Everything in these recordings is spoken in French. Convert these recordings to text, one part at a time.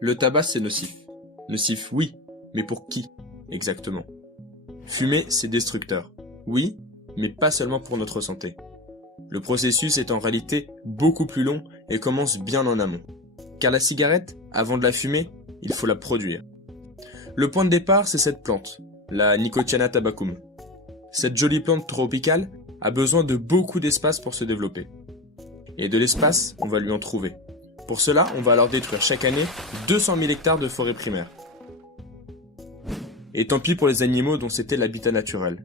Le tabac, c'est nocif. Nocif, oui, mais pour qui, exactement? Fumer, c'est destructeur. Oui, mais pas seulement pour notre santé. Le processus est en réalité beaucoup plus long et commence bien en amont. Car la cigarette, avant de la fumer, il faut la produire. Le point de départ, c'est cette plante, la Nicotiana tabacum. Cette jolie plante tropicale a besoin de beaucoup d'espace pour se développer. Et de l'espace, on va lui en trouver. Pour cela, on va alors détruire chaque année 200 000 hectares de forêt primaire. Et tant pis pour les animaux dont c'était l'habitat naturel.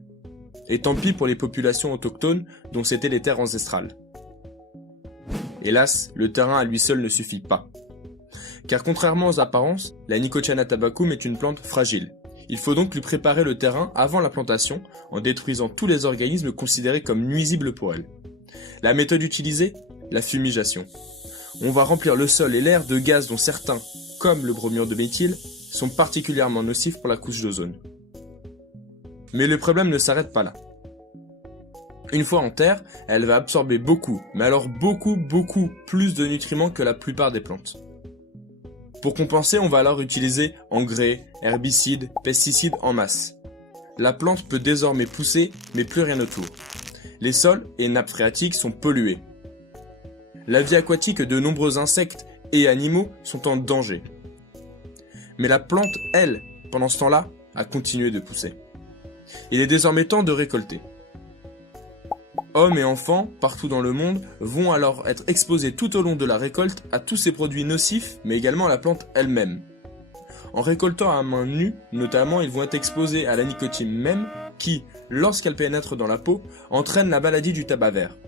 Et tant pis pour les populations autochtones dont c'était les terres ancestrales. Hélas, le terrain à lui seul ne suffit pas. Car contrairement aux apparences, la Nicotiana tabacum est une plante fragile. Il faut donc lui préparer le terrain avant la plantation en détruisant tous les organismes considérés comme nuisibles pour elle. La méthode utilisée? La fumigation. On va remplir le sol et l'air de gaz dont certains, comme le bromure de méthyle, sont particulièrement nocifs pour la couche d'ozone. Mais le problème ne s'arrête pas là. Une fois en terre, elle va absorber beaucoup, mais alors beaucoup plus de nutriments que la plupart des plantes. Pour compenser, on va alors utiliser engrais, herbicides, pesticides en masse. La plante peut désormais pousser, mais plus rien autour. Les sols et nappes phréatiques sont pollués. La vie aquatique de nombreux insectes et animaux sont en danger. Mais la plante, elle, pendant ce temps-là, a continué de pousser. Il est désormais temps de récolter. Hommes et enfants, partout dans le monde, vont alors être exposés tout au long de la récolte à tous ces produits nocifs, mais également à la plante elle-même. En récoltant à main nue, notamment, ils vont être exposés à la nicotine même, qui, lorsqu'elle pénètre dans la peau, entraîne la maladie du tabac vert.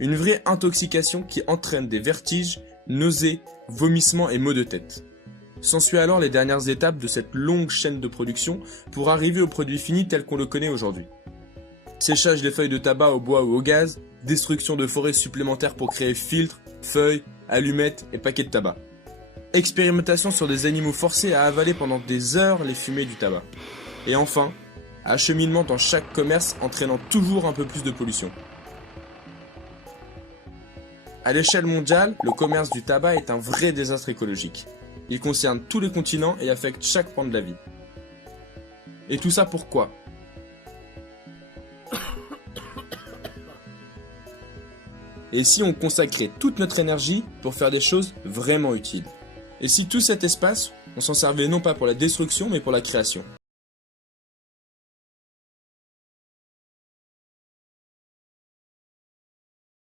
Une vraie intoxication qui entraîne des vertiges, nausées, vomissements et maux de tête. S'ensuit alors les dernières étapes de cette longue chaîne de production pour arriver au produit fini tel qu'on le connaît aujourd'hui. Séchage des feuilles de tabac au bois ou au gaz, destruction de forêts supplémentaires pour créer filtres, feuilles, allumettes et paquets de tabac. Expérimentation sur des animaux forcés à avaler pendant des heures les fumées du tabac. Et enfin, acheminement dans chaque commerce entraînant toujours un peu plus de pollution. À l'échelle mondiale, le commerce du tabac est un vrai désastre écologique. Il concerne tous les continents et affecte chaque pan de la vie. Et tout ça pourquoi ? Et si on consacrait toute notre énergie pour faire des choses vraiment utiles? Et si tout cet espace, on s'en servait non pas pour la destruction mais pour la création?